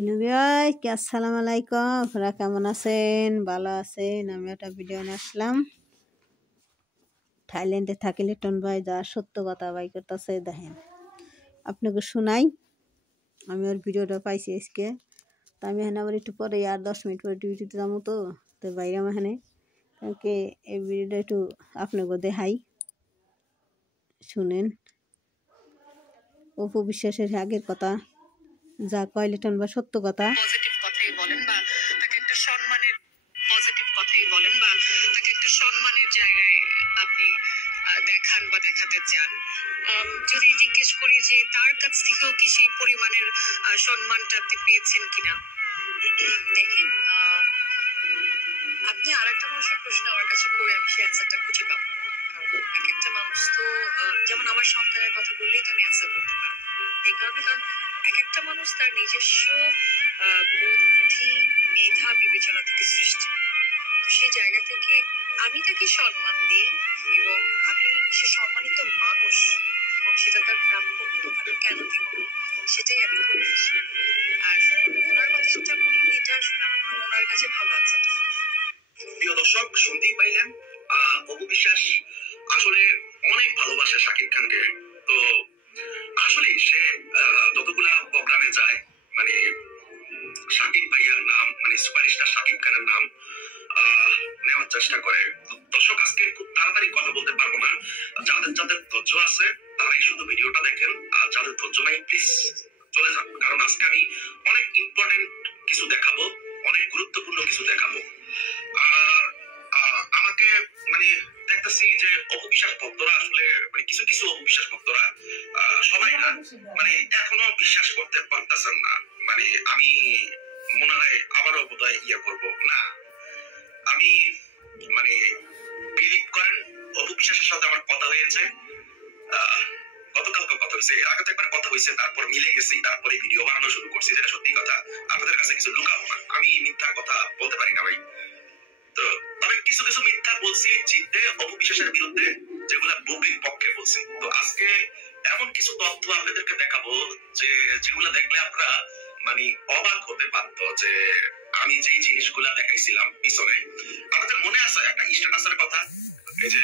Hello guys, আসসালামু আলাইকুম। আপনারা কেমন আছেন? ভালো আছেন? আমি একটা ভিডিও নিয়ে আসলাম। থাইল্যান্ডে থাকি লিটন ভাই যা সত্য কথা ভাই করতেছে দেখেন, আপনাকে শোনাই। আমি ওর ভিডিওটা পাইছি আজকে, তো আমি এখানে আবার একটু পরে আর 10 মিনিট পরে ডিউটিতে যাবো, তো বাইরে আমার এখানে কারণকে এই ভিডিওটা একটু আপনাকে দেখাই, শুনেন। অপু বিশ্বাসের আগের কথা যা কয় লিটন ভাই সত্য কথা। পজিটিভ কথাই বলেন বা তাকে একটা সম্মানের পজিটিভ কথাই বলেন বা তাকে একটা সম্মানের জায়গায় আপনি দেখান বা দেখাতে চান। যদি জিজ্ঞেস করি যে তার কাছ থেকেও কি সেই পরিমাণের সম্মানটা আপনি পেয়েছেন কিনা, দেখেন আপনি আর একটা মানুষের প্রশ্ন আমার কাছে করে আমি সেই অ্যান্সারটা খুঁজে পাবো। কারণ এক একটা মানুষ তো যেমন আমার সন্তানের কথা বললেই তো আমি অ্যান্সার করতে পারবো এই কারণে, কারণ এক একটা মানুষ তার নিজস্ব বুদ্ধি, মেধা, বিবেচনা থেকে সৃষ্টি। সেই জায়গা থেকে আমি তাকে সম্মান দিই এবং আমি সে সম্মানিত মানুষ এবং সেটা তার প্রাপ্য, তো আমি কেন দিব সেটাই আমি করে আসি। আর ওনার কথা যেটা বললেন এটা আসলে আমার মনে হয় ওনার কাছে ভালো আনসারটা পাবো। প্রিয় দর্শক, শুনতেই পাইলেন অপু বিশ্বাস আসলে অনেক ভালোবাসে শাকিব খানকে। তো আসলে সে যতগুলা প্রোগ্রামে যায় মানে শাকিব ভাইয়ার নাম মানে সুপারস্টার শাকিব খানের নাম নেওয়ার চেষ্টা করে। দর্শক, আজকে খুব তাড়াতাড়ি কথা বলতে পারবো না, যাদের যাদের ধৈর্য আছে তারাই শুধু ভিডিওটা দেখেন, আর যাদের ধৈর্য নাই প্লিজ চলে যান, কারণ আজকে আমি অনেক ইম্পর্টেন্ট কিছু দেখাবো, অনেক গুরুত্বপূর্ণ কিছু দেখাবো। আর আমাকে মানে দেখতেছি যে অপু বিশ্বাস ভক্তরা আসলে মানে কিছু কিছু অপু বিশ্বাস ভক্তরা সবাই না মানে এখনো বিশ্বাস করতে পারতেছেন না। মানে আমি মনে হয় আবারও বোধহয় করবো না। আমি মানে বিলিভ করেন অপু বিশ্বাসের সাথে আমার কথা হয়েছে, গতকালকে কথা হয়েছে, এর আগে তো একবার কথা হয়েছে, তারপর মিলে গেছি, তারপরে ভিডিও বানানো শুরু করছি, যেটা সত্যি কথা। আপনাদের কাছে কিছু লুকাবো না, আমি মিথ্যা কথা বলতে পারি না ভাই। তো তবে কিছু কিছু মিথ্যা বলছি জিততে অপু বিশ্বাসের বিরুদ্ধে, যেগুলা বুবলির পক্ষে বলছি। তো আজকে এমন কিছু তথ্য আপনাদেরকে দেখাবো যে যেগুলা দেখলে আপনারা মানে অবাক হতে পারতো যে আমি যেই জিনিসগুলা দেখাইছিলাম পিছনে। আমাদের মনে আছে একটা স্ট্যাটাসের কথা, এই যে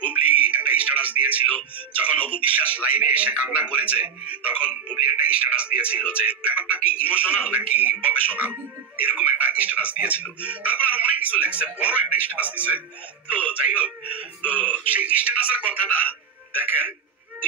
বুবলি একটা স্ট্যাটাস দিয়েছিল যখন অপু বিশ্বাস লাইভে এসে কান্না করেছে, তখন বুবলি একটা স্ট্যাটাস দিয়েছিল যে ব্যাপারটা কি ইমোশনাল নাকি প্রফেশনাল, এরকম একটা স্ট্যাটাস দিয়েছিল। তারপর আর অনেক কিছু লেখছে, বড় একটা স্ট্যাটাস দিছে। তো যাই হোক, তো সেই স্ট্যাটাসের কথাটা দেখেন,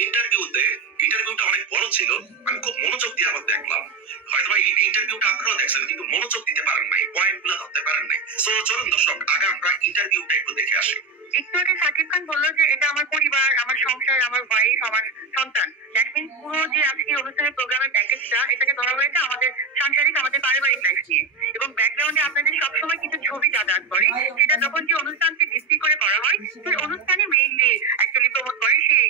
ইন্টারভিউটা অনেক বড় ছিল, আমি খুব মনোযোগ দিয়ে আবার দেখলাম। হয়তো এই ইন্টারভিউটা আপনারাও দেখছেন কিন্তু মনোযোগ দিতে পারেন নাই, পয়েন্ট গুলো ধরতে পারেন নাই। তো চলুন দর্শক, আগে আমরা ইন্টারভিউটা একটু দেখে আসি। একটু আগে শাকিব খান বললো যে এটা আমার পরিবার, আমার সংসার, আমার ওয়াইফ, আমার সন্তান। দ্যাট মিনস পুরো যে আজকে অনুষ্ঠানের প্রোগ্রামের প্যাকেজটা, এটাকে ধরা হয়েছে আমাদের সাংসারিক, আমাদের পারিবারিক লাইফ নিয়ে। এবং ব্যাকগ্রাউন্ডে আপনাদের সবসময় কিছু ছবি যাতায়াত করে, সেটা যখন যে অনুষ্ঠানকে ভিত্তি করে করা হয়, সেই অনুষ্ঠানে মেইনলি অ্যাকচুয়ালি প্রমোট করে সেই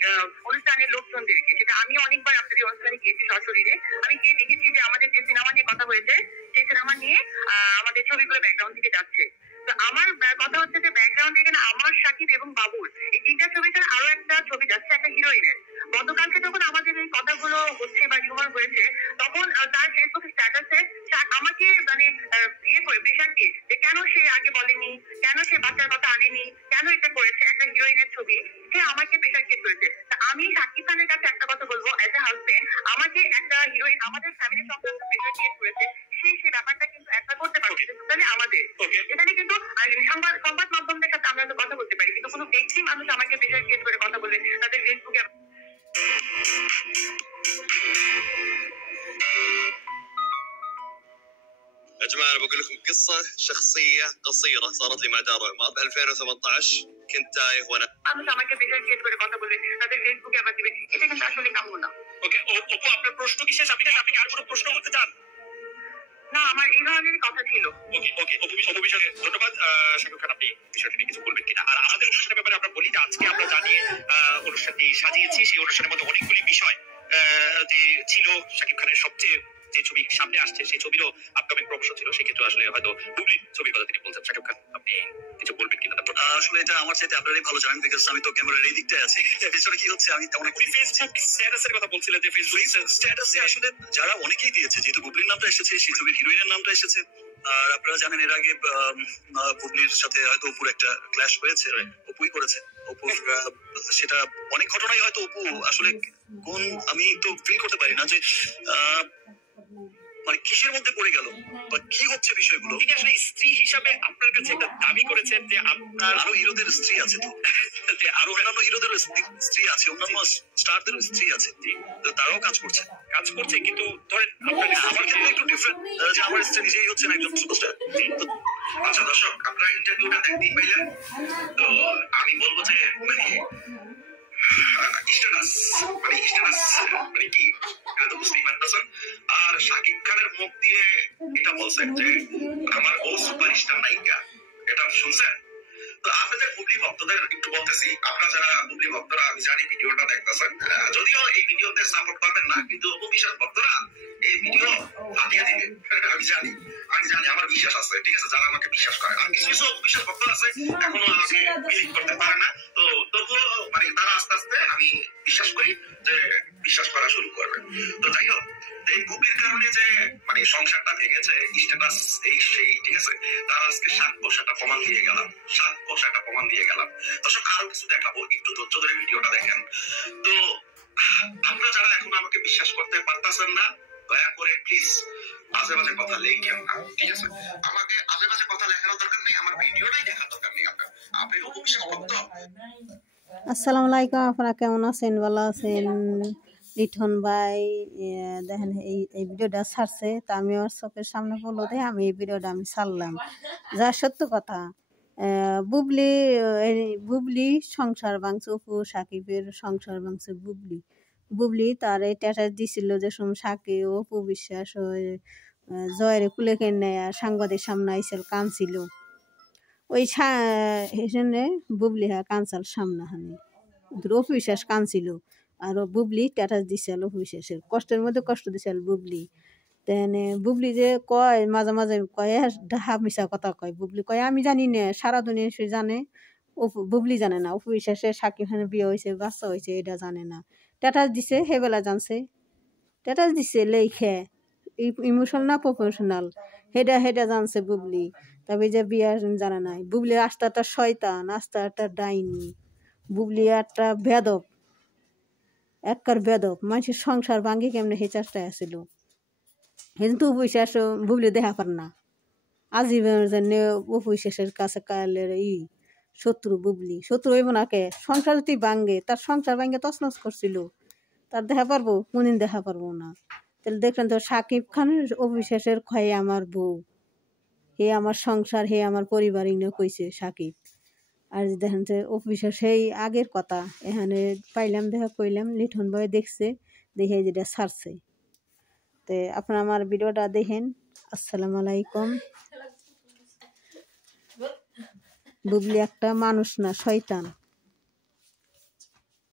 অনুষ্ঠানের লোকজনদেরকে। সেটা আমি অনেকবার আপনাদের অনুষ্ঠানে গিয়েছি সশরীরে, আমি গিয়ে দেখেছি যে আমাদের যে সিনেমা নিয়ে কথা হয়েছে সেই সিনেমা নিয়ে আমাদের ছবিগুলো ব্যাকগ্রাউন্ড থেকে যাচ্ছে। তো আমার কথা হচ্ছে যে ব্যাকগ্রাউন্ডে এখানে আমার, সাকিব এবং বাবুর এই তিনটা ছবি ছাড়া আরো একটা ছবি যাচ্ছে একটা হিরোইনের। গতকালকে যখন আমাদের এই কথাগুলো হচ্ছে বা রিউমার হয়েছে, তখন তার ফেসবুক স্ট্যাটাসে আমাকে মানে করে প্রেশার দিয়ে যে কেন সে আগে বলেনি, কেন সে বাচ্চার কথা আনেনি, কেন এটা করেছে একটা হিরোইনের ছবি, সে আমাকে প্রেশার ক্রিয়েট করেছে। তা আমি সাকিব খানের কাছে একটা কথা বলবো, অ্যাজ এ হাজবেন্ড আমাকে একটা হিরোইন আমাদের ফ্যামিলি সংক্রান্ত প্রেশার ক্রিয়েট করেছে, সে ব্যাপারটা কিন্তু একটা করতে পারছে টোটালি আমাদের। এখানে কিন্তু সংবাদ মাধ্যমদের সাথে আমরা তো কথা বলতে পারি, কিন্তু কোনো ব্যক্তি মানুষ আমাকে প্রেশার ক্রিয়েট করে কথা বলে তাদের ফেসবুকে। يا جماعة أنا بقول لكم قصة شخصية قصيرة صارت لي مع دار عمر ب 2018. كنت تايه وأنا মানুষ আমাকে প্রেশার ক্রিয়েট করে কথা বলে তাদের ফেসবুকে আবার দিবে, এটা কিন্তু আসলে কাম্য না। ওকে অপু, আপনার প্রশ্ন কি শেষ? আপনি কি আর কোনো প্রশ্ন করতে চান? না, আমার এই ধরনের কথা ছিল। ওকে অপু বিষয়ে ধন্যবাদ। শাকিব খান, আপনি বিষয়টা নিয়ে কিছু বলবেন কিনা? আর আমাদের অনুষ্ঠানের ব্যাপারে আমরা বলি যে আজকে আমরা জানি অনুষ্ঠানটি সাজিয়েছি, সেই অনুষ্ঠানের মধ্যে অনেকগুলি বিষয় যে ছিল। শাকিব খানের সবচেয়ে যে ছবি সামনে আসছে সেই ছবিরও আপকামিং প্রমোশন ছিল, সেক্ষেত্রে আসলে হয়তো বুবলির ছবির কথা তিনি বলছেন। শাকিব খান, আপনি কিছু বলবেন কিনা? আসলে এটা আমার চাইতে আপনারাই ভালো জানেন, বিকজ আমি তো ক্যামেরার এই দিকটাই আছি। পেছনে কি হচ্ছে আমি তেমন ফেসবুক স্ট্যাটাসের কথা বলছিলেন, যে ফেসবুক স্ট্যাটাসে আসলে যারা অনেকেই দিয়েছে, যেহেতু বুবলির নামটা এসেছে, সেই ছবির হিরোইনের নামটা এসেছে। আর আপনারা জানেন এর আগে বুবলির সাথে হয়তো অপুর একটা ক্ল্যাশ হয়েছে, অপুই করেছে অপুর। সেটা অনেক ঘটনাই হয়তো অপু আসলে কোন, আমি তো ফিল করতে পারি না যে মানে কিসের মধ্যে পড়ে গেল বা কি হচ্ছে বিষয়গুলো। তিনি আসলে স্ত্রী হিসাবে আপনার কাছে একটা দাবি করেছেন যে আপনার আরো হিরোদের স্ত্রী আছে, তো যে আরো অন্যান্য হিরোদের স্ত্রী আছে, অন্যান্য স্টারদের স্ত্রী আছে, তো তারাও কাজ করছে কিন্তু ধরেন আপনার আমার ক্ষেত্রে একটু ডিফারেন্ট, যে আমার স্ত্রী নিজেই হচ্ছেন একজন সুপারস্টার। আচ্ছা দর্শক, আপনারা ইন্টারভিউটা দেখতেই পাইলেন, তো আমি বলবো যে মানে স্ট্যাটাস মানে কি এটা তো বুঝতেই পারতেছেন। আর শাকিব খানের মুখ দিয়ে এটা বলছেন যে আমার বউ সুপারস্টার নায়িকা, এটা শুনছেন? তো আপনাদের বুবলি ভক্তদের একটু বলতেছি, আপনারা যারা বুবলি ভক্তরা আমি জানি ভিডিওটা দেখতেছেন, যদিও এই ভিডিওতে সাপোর্ট করবেন না, কিন্তু অপবিশ্বাস ভক্তরা এই ভিডিও হাতিয়ে দিবে, আমি জানি আমার বিশ্বাস আছে, ঠিক আছে? যারা আমাকে বিশ্বাস করে, আর কিছু কিছু অপবিশ্বাস ভক্ত আছে এখনো আমাকে বিলিভ করতে পারে না, তো তবুও মানে তারা আস্তে আস্তে আমি বিশ্বাস করি যে বিশ্বাস করা শুরু করবে। তো যাই হোক, এই বুবলির কারণে যে মানে সংসারটা ভেঙেছে, স্ট্যাটাস এই সেই, ঠিক আছে, তার আজকে 7 বছরটা প্রমাণ দিয়ে গেলাম, দর্শক আরো কিছু দেখাবো, একটু ধৈর্য ধরে ভিডিওটা দেখেন। তো আপনারা যারা এখন আমাকে বিশ্বাস করতে পারতেছেন না, দয়া করে প্লিজ আজে বাজে কথা লেখেন না, ঠিক আছে? আমাকে আজে বাজে কথা লেখার দরকার নেই, আমার ভিডিওটাই দেখার দরকার নেই। আপনি অপবিশ্বাস ভক্ত। আসসালামু আলাইকুম, আপনারা কেমন আছেন? ভালো আছেন? লিঠন ভাই দেখেন এই ভিডিওটা ছাড়ছে, তা আমি ওর চোখের সামনে বললো দিয়ে আমি এই ভিডিওটা আমি ছাড়লাম। যা সত্য কথা, বুবলি সংসার ভাঙছে, অপু সাকিবের সংসার ভাঙছে বুবলি তার এই স্ট্যাটাস দিছিল যে সাকিব অপু বিশ্বাস জয়ের কুলে কেনে সাংবাদিক সামনে আইসেল কানছিল, ওই হেসনে বুবলি কানসাল সামনা হানি অপু বিশ্বাস কানছিল, আর বুবলি স্ট্যাটাস দিছিল অপু বিশ্বাসের কষ্টের মধ্যে কষ্ট দিছিল বুবলি। তেনে বুবলি যে কয় মাঝে মাঝে কয় ডাহা মিশা কথা কয়, বুবলি কয় আমি জানি না, সারা দুনিয়া সে জানে, বুবলি জানে না। অপু বিশ্বাসের সাকিব খানের বিয়ে হয়েছে, বাচ্চা হয়েছে, এটা জানে না। স্ট্যাটাস দিছে সেবেলা জানছে, স্ট্যাটাস দিছে লেখে ইমোশনাল না প্রফেশনাল হেডা জানছে বুবলি। তবে যে বিয়ে জানে নাই, বুবলি আস্তে একটা শয়তান, আস্তে একটা ডাইনি, বুবলি একটা বেদব, একবার বেদব, মানুষের সংসার ভাঙ্গি কেমনে হে চেষ্টায় আসছিল, কিন্তু অপবিশ্বাস বুবলি দেখা পার না, আজীবনের জন্য অপবিশ্বাসের কাছে কালের শত্রু বুবলি, শত্রু হইব না কে? সংসার যদি ভাঙ্গে, তার সংসার ভাঙ্গে তছনছ করছিল, তার দেখা পারবো? কোনদিন দেখা পারবো না। তাহলে দেখলেন তো সাকিব খান অপবিশ্বাসের খয়ে আমার বউ, হে আমার সংসার, হে আমার পরিবার ইনে কইছে সাকিব। আর দেখেন যে অপবিশ্বাস সেই আগের কথা এখানে পাইলাম, দেখা কইলাম লিঠন ভাই দেখছে, দেখে যেটা ছাড়ছে। তো আপনারা আমার ভিডিওটা দেখেন। আসসালামু আলাইকুম। বুবলি একটা মানুষ না, শয়তান।